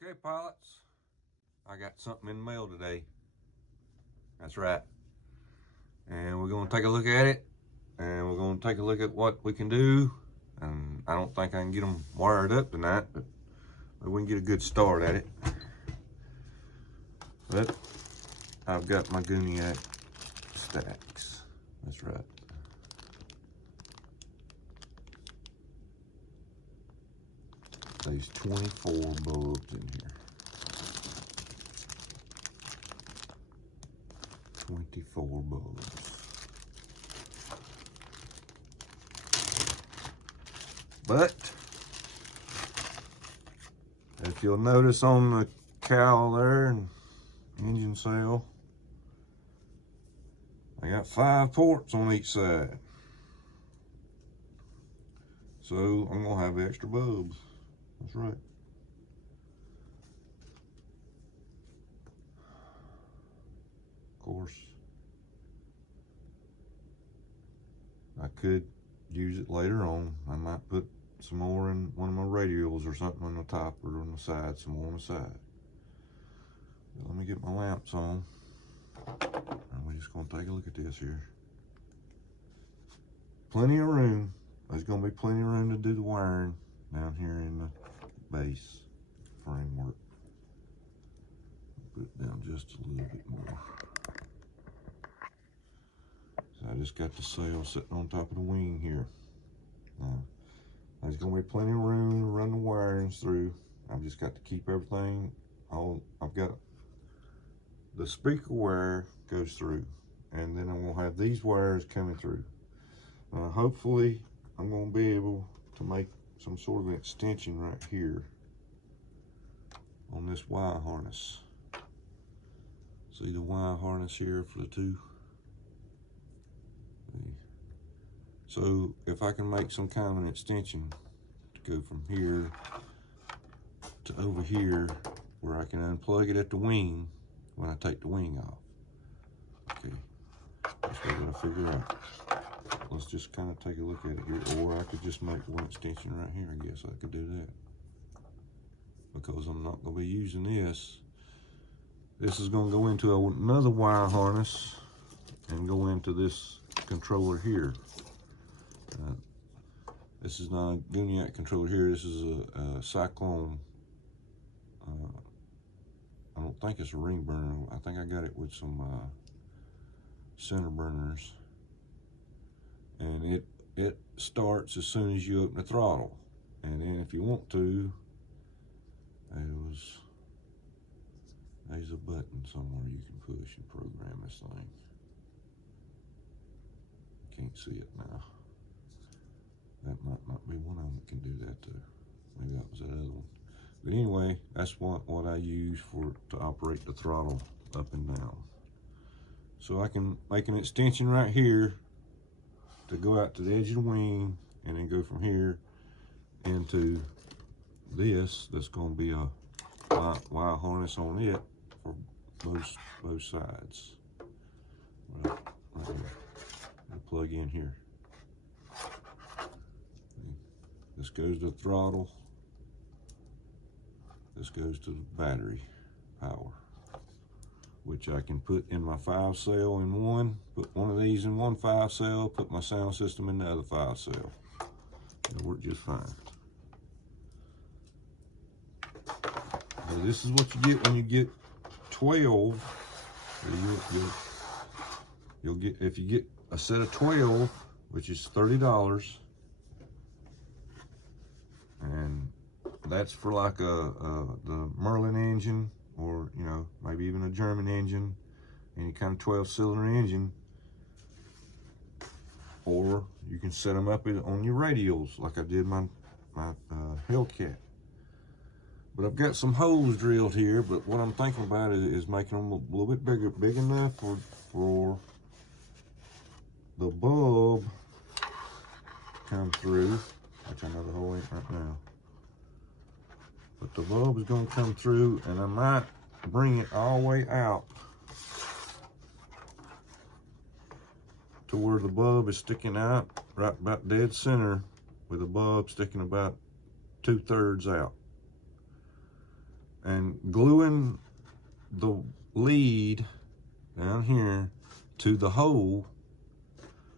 Okay, pilots, I got something in the mail today. That's right. And we're going to take a look at it, and we're going to take a look at what we can do. And I don't think I can get them wired up tonight, but we can get a good start at it. But I've got my Gooniac stacks. That's right. There's 24 bulbs in here. 24 bulbs. But if you'll notice on the cowl there and engine cell, I got 5 ports on each side. So I'm gonna have extra bulbs. That's right. Of course, I could use it later on. I might put some more in one of my radials or something on the top or on the side, some more on the side. But let me get my lamps on. And we're just gonna take a look at this here. Plenty of room. There's gonna be plenty of room to do the wiring down here in the base framework. Put it down just a little bit more. So I just got the sail sitting on top of the wing here. Now, there's gonna be plenty of room to run the wirings through. I've just got to keep everything all. I've got the speaker wire goes through, and then I'm gonna have these wires coming through. Hopefully, I'm gonna be able to make some sort of an extension right here on this wire harness. See the wire harness here for the two? So if I can make some kind of an extension to go from here to over here, where I can unplug it at the wing when I take the wing off. Okay, that's what I gotta figure out. Let's just kind of take a look at it here, or I could just make one extension right here. I guess I could do that, because I'm not going to be using this. This is going to go into another wire harness and go into this controller here. This is not a Gooniac controller here. This is a Cyclone. I don't think it's a ring burner. I think I got it with some center burners. And it starts as soon as you open the throttle. And then if you want to, there's a button somewhere you can push and program this thing. Can't see it now. That might not be one of them that can do that too. Maybe that was that other one. But anyway, that's what I use to operate the throttle up and down. So I can make an extension right here to go out to the edge of the wing, and then go from here into this. That's going to be a wire harness on it for both sides. Right here. I'll plug in here. This goes to the throttle. This goes to the battery power, which I can put in my 5-cell in one, put one of these in one 5-cell, put my sound system in the other 5-cell. It'll work just fine. Now, this is what you get when you get 12. You'll get, if you get a set of 12, which is $30, and that's for like the Merlin engine, or maybe even a German engine, any kind of 12-cylinder engine. Or you can set them up on your radials like I did my Hellcat. But I've got some holes drilled here, but what I'm thinking about is making them a little bit bigger, big enough for the bulb to come through, which I know the hole ain't right now. But the bulb is going to come through, and I might bring it all the way out to where the bulb is sticking out right about dead center, with the bulb sticking about 2/3 out. And And gluing the lead down here to the hole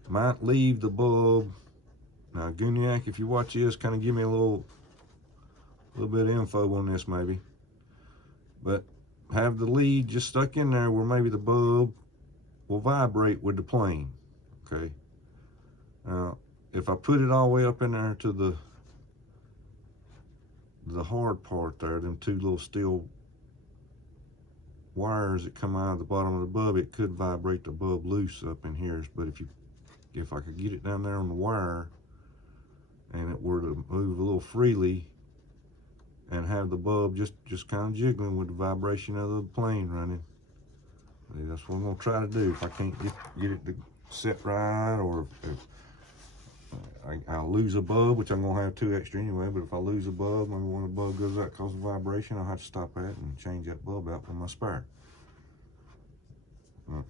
might leave the bulb. Now, Gooniac, if you watch this, kind of give me a little bit of info on this maybe. But have the lead just stuck in there where maybe the bulb will vibrate with the plane, okay? Now, if I put it all the way up in there to the hard part there, them two little steel wires that come out of the bottom of the bulb, it could vibrate the bulb loose up in here. But if I could get it down there on the wire and it were to move a little freely and have the bulb just kind of jiggling with the vibration of the plane running, that's what I'm gonna try to do. If I can't get it to set right, or if I'll lose a bulb, which I'm gonna have 2 extra anyway, but if I lose a bulb, maybe one of the bulb goes out because of vibration, I'll have to stop that and change that bulb out with my spare. But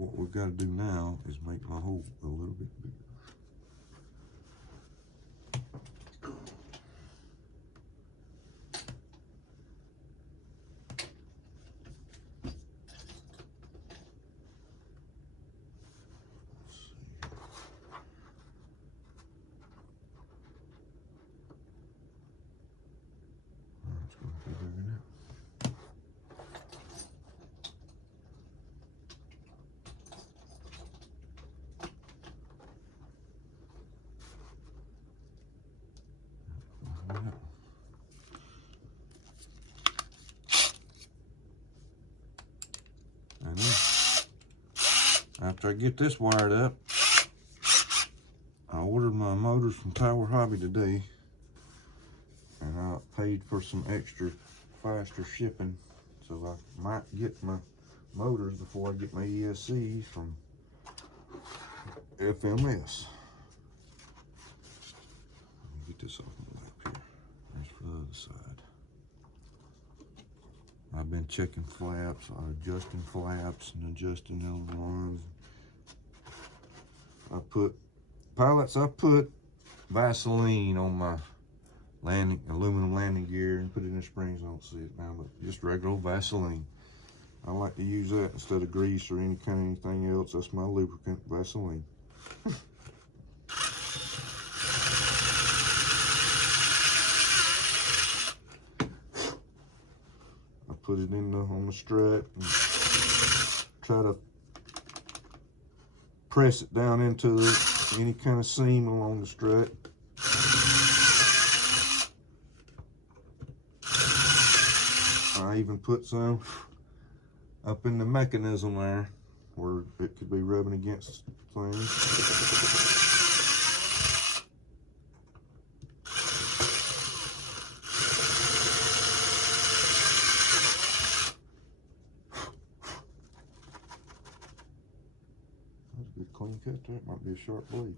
what we've got to do now is make my hole a little bit bigger. And then, after I get this wired up, I ordered my motors from Tower Hobby today, and I paid for some extra faster shipping, so I might get my motors before I get my ESCs from FMS. Get this off my lap here. There's for the other side. I've been checking flaps, adjusting flaps and adjusting those ones. I put Vaseline on my aluminum landing gear and put it in the springs. I don't see it now, but just regular old Vaseline. I like to use that instead of grease or any kind of anything else. That's my lubricant, Vaseline. Put it on the strut and try to press it down into any kind of seam along the strut. I even put some up in the mechanism there where it could be rubbing against things. Good clean cut there. Might be a sharp blade.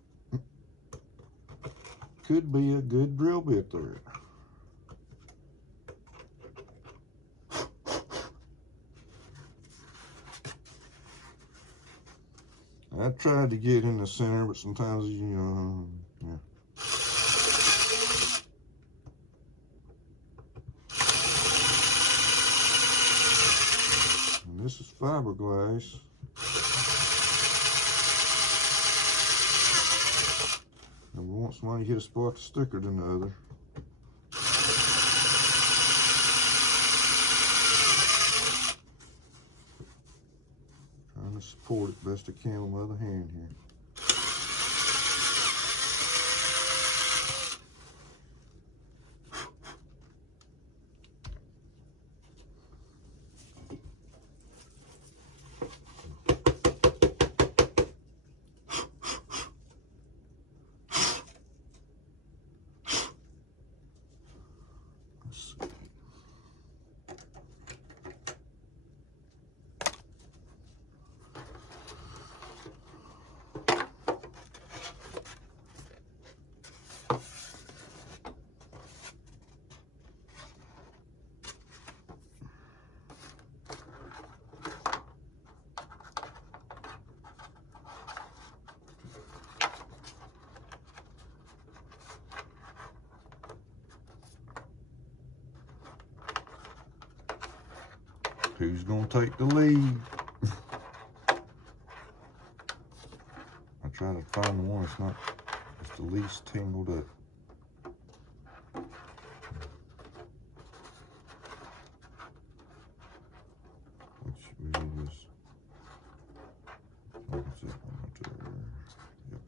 Could be a good drill bit there. I tried to get in the center, but sometimes, you know, yeah. And this is fiberglass. Every once in a while you hit a spot that's thicker than the other. Trying to support it best I can with my other hand here. Who's gonna take the lead? I try to find the one it's the least tangled up. Which really is, what's that one right there? Yep.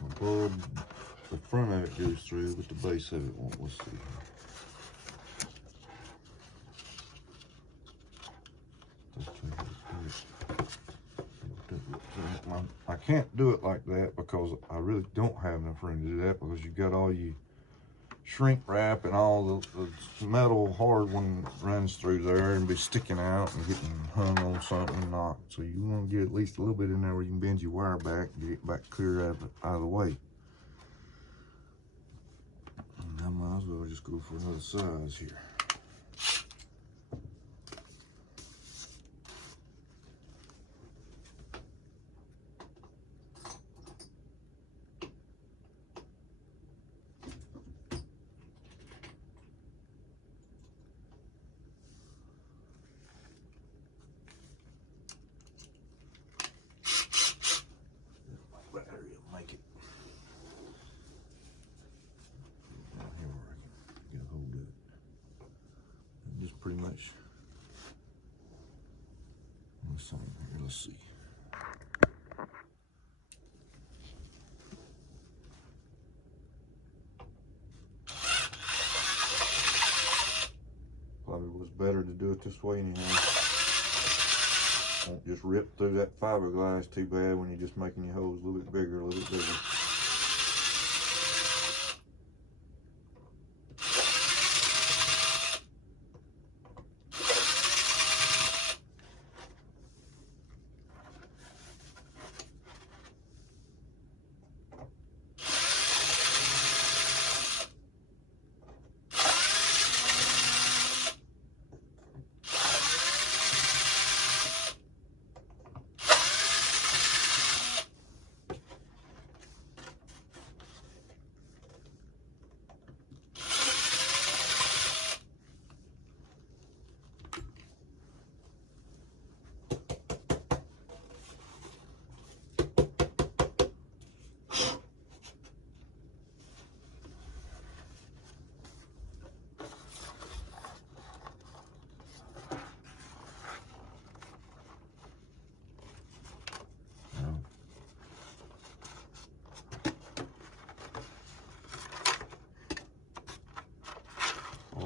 The bulb, the front of it goes through, but the base of it won't. Let's see. I can't do it like that because I really don't have enough room to do that, because you've got all your shrink wrap and all the metal hard one runs through there and be sticking out and getting hung on something and not. So you want to get at least a little bit in there where you can bend your wire back and get it back clear out of the way. And I might as well just go for another size here. Pretty much the same here. Let's see. Probably was better to do it this way anyhow. Won't just rip through that fiberglass too bad when you're just making your holes a little bit bigger, a little bit bigger.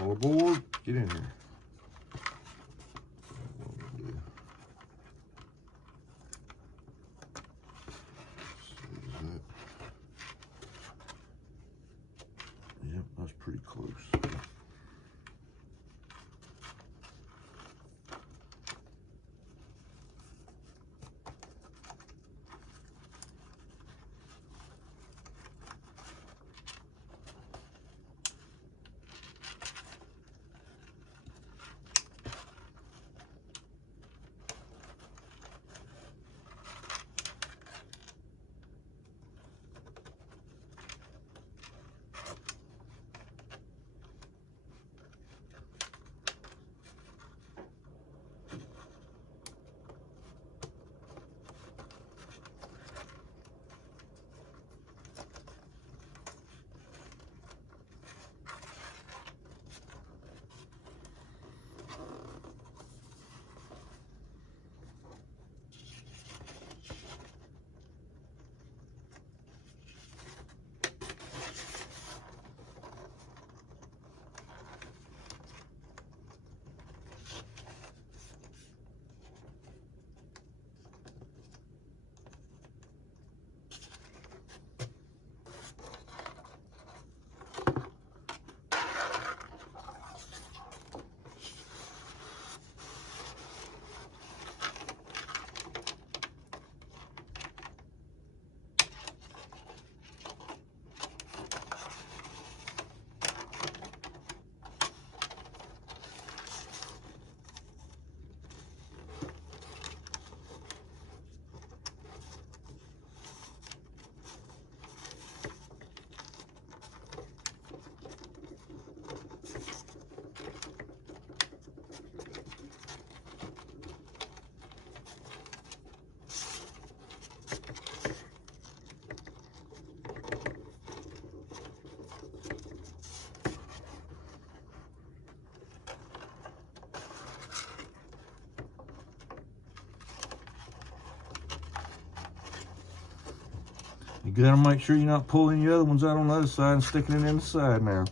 All aboard, get in here. Yep, that's pretty close. You gotta make sure you're not pulling the other ones out on the other side and sticking it in the side now.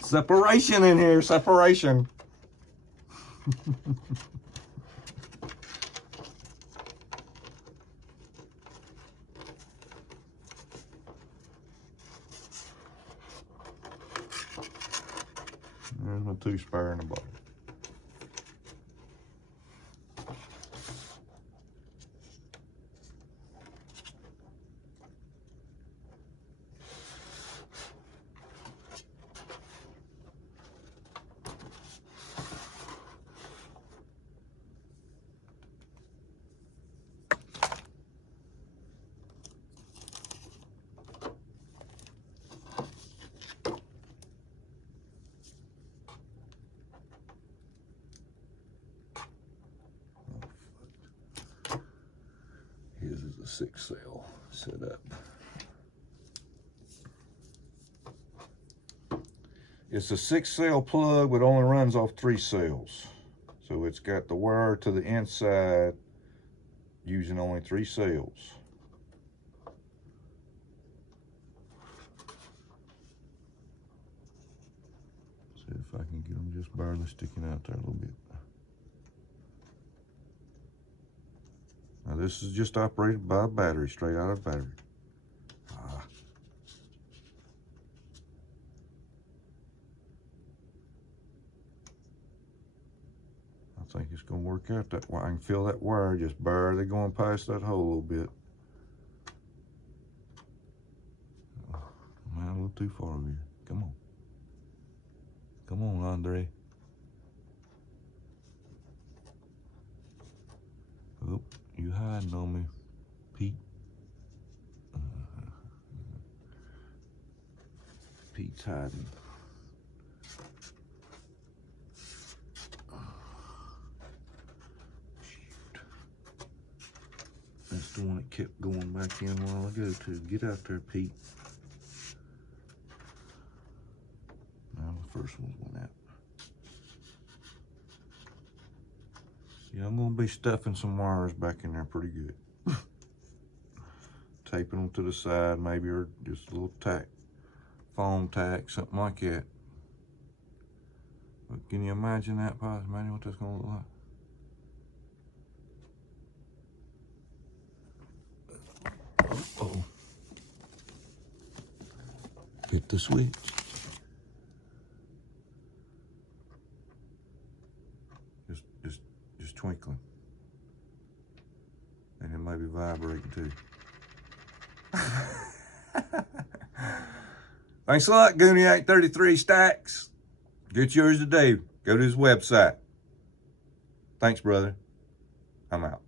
Separation in here, separation. There's my 2 spare in the bottom. His is a 6 cell setup. It's a 6 cell plug, but only runs off 3 cells. So it's got the wire to the inside using only 3 cells. See if I can get them just barely sticking out there a little bit. Now this is just operated by a battery, straight out of battery. I think it's gonna work out that way. I can feel that wire just barely going past that hole a little bit. Man, a little too far over here. Come on. Come on, Andre. Oh, you hiding on me, Pete. Pete's hiding. That's the one that kept going back in a while ago too. Get out there, Pete. Now the first one went out. Yeah, I'm gonna be stuffing some wires back in there pretty good. Taping them to the side maybe, or just a little tack, foam tack, something like that. But can you imagine that, Pops? Imagine what that's gonna look like. Uh-oh. Hit the switch. Just twinkling. And it might be vibrating too. Thanks a lot, Gooniac33 stacks. Get yours today. Go to his website. Thanks, brother. I'm out.